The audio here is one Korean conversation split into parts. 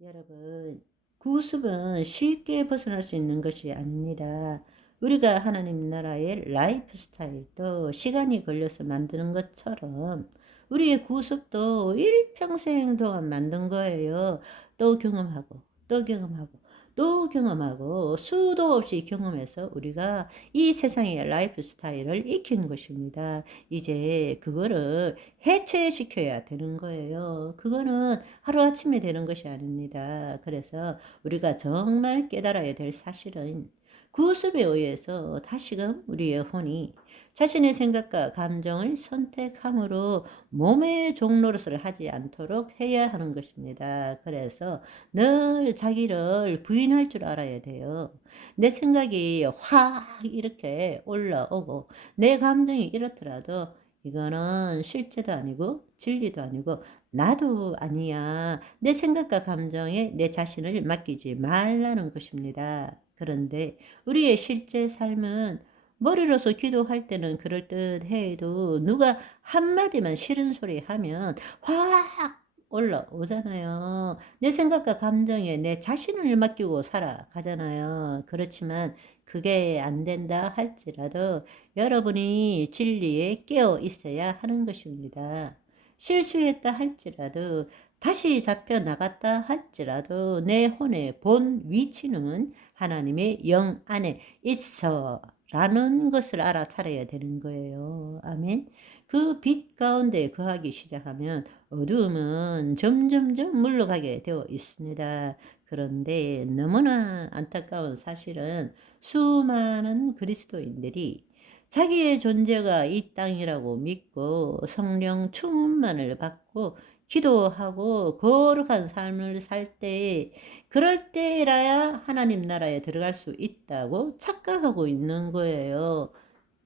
여러분, 구습은 쉽게 벗어날 수 있는 것이 아닙니다. 우리가 하나님 나라의 라이프 스타일도 시간이 걸려서 만드는 것처럼 우리의 구습도 일평생 동안 만든 거예요. 또 경험하고, 또 경험하고, 또 경험하고, 수도 없이 경험해서 우리가 이 세상의 라이프 스타일을 익힌 것입니다. 이제 그거를 해체시켜야 되는 거예요. 그거는 하루아침에 되는 것이 아닙니다. 그래서 우리가 정말 깨달아야 될 사실은 구습에 의해서 다시금 우리의 혼이 자신의 생각과 감정을 선택함으로 몸의 종노릇을 하지 않도록 해야 하는 것입니다. 그래서 늘 자기를 부인할 줄 알아야 돼요. 내 생각이 확 이렇게 올라오고 내 감정이 이렇더라도 이거는 실제도 아니고 진리도 아니고 나도 아니야. 내 생각과 감정에 내 자신을 맡기지 말라는 것입니다. 그런데 우리의 실제 삶은 머리로서 기도할 때는 그럴듯해도 누가 한마디만 싫은 소리 하면 확 올라오잖아요. 내 생각과 감정에 내 자신을 맡기고 살아가잖아요. 그렇지만 그게 안 된다 할지라도 여러분이 진리에 깨어 있어야 하는 것입니다. 실수했다 할지라도 다시 잡혀 나갔다 할지라도 내 혼의 본 위치는 하나님의 영 안에 있어 라는 것을 알아차려야 되는 거예요. 아멘. 그 빛 가운데 거하기 시작하면 어두움은 점점점 물러가게 되어 있습니다. 그런데 너무나 안타까운 사실은 수많은 그리스도인들이 자기의 존재가 이 땅이라고 믿고 성령 충만을 받고 기도하고 거룩한 삶을 살 때, 그럴 때라야 하나님 나라에 들어갈 수 있다고 착각하고 있는 거예요.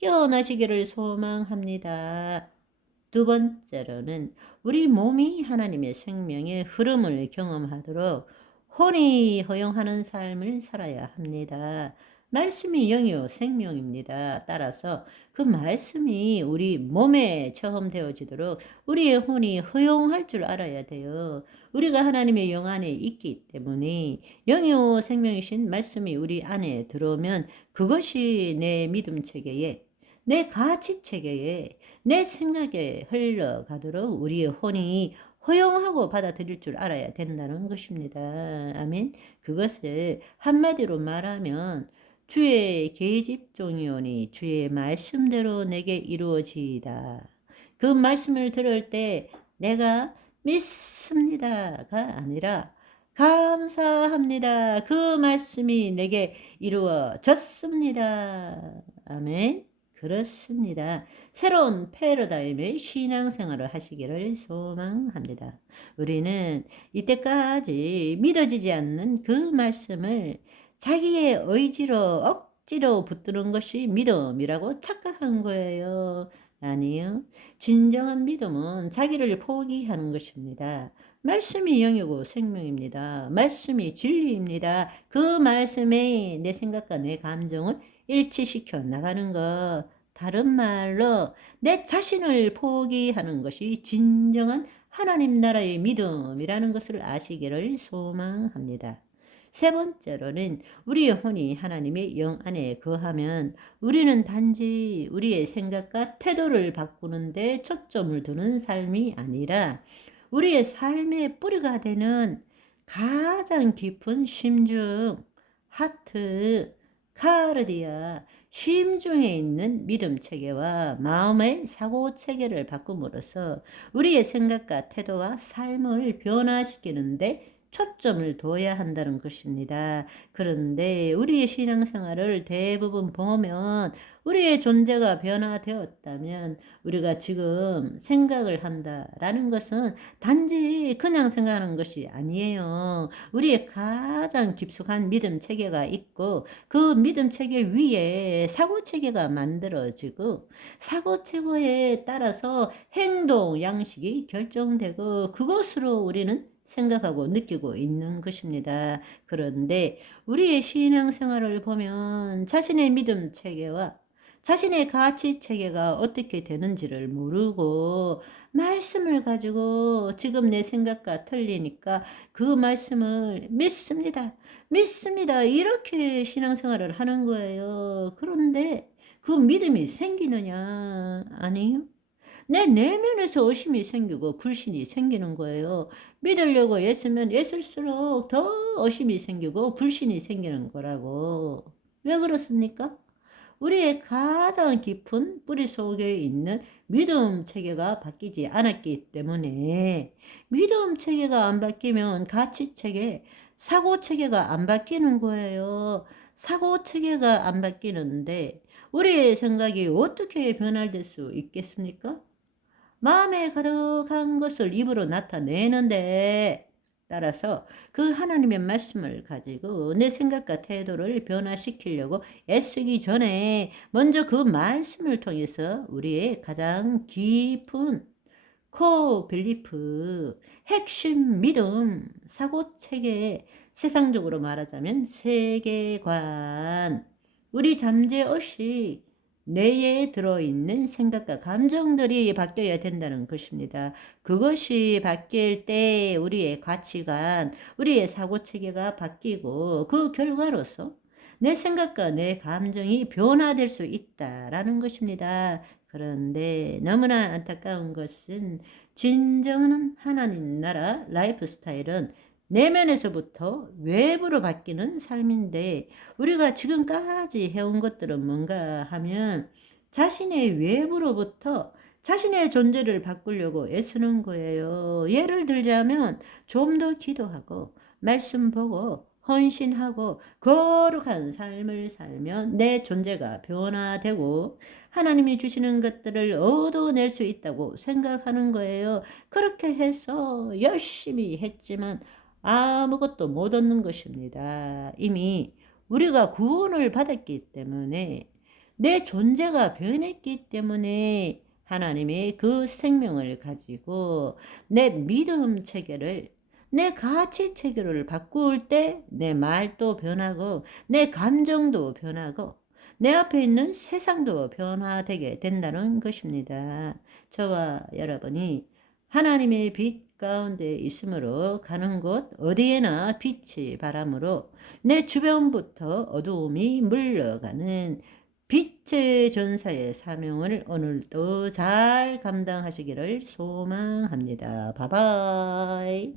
깨어나시기를 소망합니다. 두 번째로는 우리 몸이 하나님의 생명의 흐름을 경험하도록 혼이 허용하는 삶을 살아야 합니다. 말씀이 영이요 생명입니다. 따라서 그 말씀이 우리 몸에 체험되어지도록 우리의 혼이 허용할 줄 알아야 돼요. 우리가 하나님의 영 안에 있기 때문에 영이요 생명이신 말씀이 우리 안에 들어오면 그것이 내 믿음 체계에, 내 가치 체계에, 내 생각에 흘러가도록 우리의 혼이 허용하고 받아들일 줄 알아야 된다는 것입니다. 아멘. 그것을 한마디로 말하면 주의 계집종이오니 주의 말씀대로 내게 이루어지이다. 그 말씀을 들을 때 내가 믿습니다가 아니라 감사합니다. 그 말씀이 내게 이루어졌습니다. 아멘. 그렇습니다. 새로운 패러다임의 신앙생활을 하시기를 소망합니다. 우리는 이때까지 믿어지지 않는 그 말씀을 자기의 의지로 억지로 붙드는 것이 믿음이라고 착각한 거예요. 아니요. 진정한 믿음은 자기를 포기하는 것입니다. 말씀이 영이고 생명입니다. 말씀이 진리입니다. 그 말씀에 내 생각과 내 감정을 일치시켜 나가는 것. 다른 말로 내 자신을 포기하는 것이 진정한 하나님 나라의 믿음이라는 것을 아시기를 소망합니다. 세 번째로는 우리의 혼이 하나님의 영 안에 거하면 우리는 단지 우리의 생각과 태도를 바꾸는 데 초점을 두는 삶이 아니라 우리의 삶의 뿌리가 되는 가장 깊은 심중, 하트, 카르디아, 심중에 있는 믿음 체계와 마음의 사고 체계를 바꿈으로써 우리의 생각과 태도와 삶을 변화시키는데 초점을 둬야 한다는 것입니다. 그런데 우리의 신앙생활을 대부분 보면 우리의 존재가 변화되었다면 우리가 지금 생각을 한다라는 것은 단지 그냥 생각하는 것이 아니에요. 우리의 가장 깊숙한 믿음 체계가 있고 그 믿음 체계 위에 사고 체계가 만들어지고 사고 체계에 따라서 행동 양식이 결정되고 그것으로 우리는 생각하고 느끼고 있는 것입니다. 그런데 우리의 신앙생활을 보면 자신의 믿음 체계와 자신의 가치 체계가 어떻게 되는지를 모르고 말씀을 가지고 지금 내 생각과 틀리니까 그 말씀을 믿습니다. 믿습니다. 이렇게 신앙생활을 하는 거예요. 그런데 그 믿음이 생기느냐? 아니요. 내 내면에서 의심이 생기고 불신이 생기는 거예요. 믿으려고 애쓰면 애쓸수록 더 의심이 생기고 불신이 생기는 거라고. 왜 그렇습니까? 우리의 가장 깊은 뿌리 속에 있는 믿음 체계가 바뀌지 않았기 때문에, 믿음 체계가 안 바뀌면 가치 체계, 사고 체계가 안 바뀌는 거예요. 사고 체계가 안 바뀌는데 우리의 생각이 어떻게 변화될 수 있겠습니까? 마음에 가득한 것을 입으로 나타내는데, 따라서 그 하나님의 말씀을 가지고 내 생각과 태도를 변화시키려고 애쓰기 전에 먼저 그 말씀을 통해서 우리의 가장 깊은 코 빌리프, 핵심 믿음, 사고 체계, 세상적으로 말하자면 세계관, 우리 잠재의식, 뇌에 들어있는 생각과 감정들이 바뀌어야 된다는 것입니다. 그것이 바뀔 때 우리의 가치관, 우리의 사고 체계가 바뀌고 그 결과로서 내 생각과 내 감정이 변화될 수 있다라는 것입니다. 그런데 너무나 안타까운 것은 진정한 하나님 나라 라이프 스타일은 내면에서부터 외부로 바뀌는 삶인데, 우리가 지금까지 해온 것들은 뭔가 하면 자신의 외부로부터 자신의 존재를 바꾸려고 애쓰는 거예요. 예를 들자면 좀 더 기도하고 말씀 보고 헌신하고 거룩한 삶을 살면 내 존재가 변화되고 하나님이 주시는 것들을 얻어낼 수 있다고 생각하는 거예요. 그렇게 해서 열심히 했지만 아무것도 못 얻는 것입니다. 이미 우리가 구원을 받았기 때문에, 내 존재가 변했기 때문에 하나님의 그 생명을 가지고 내 믿음 체계를, 내 가치 체계를 바꿀 때 내 말도 변하고 내 감정도 변하고 내 앞에 있는 세상도 변화되게 된다는 것입니다. 저와 여러분이 하나님의 빛 가운데 있으므로 가는 곳 어디에나 빛이 바람으로 내 주변부터 어두움이 물러가는 빛의 전사의 사명을 오늘도 잘 감당하시기를 소망합니다. 바이바이.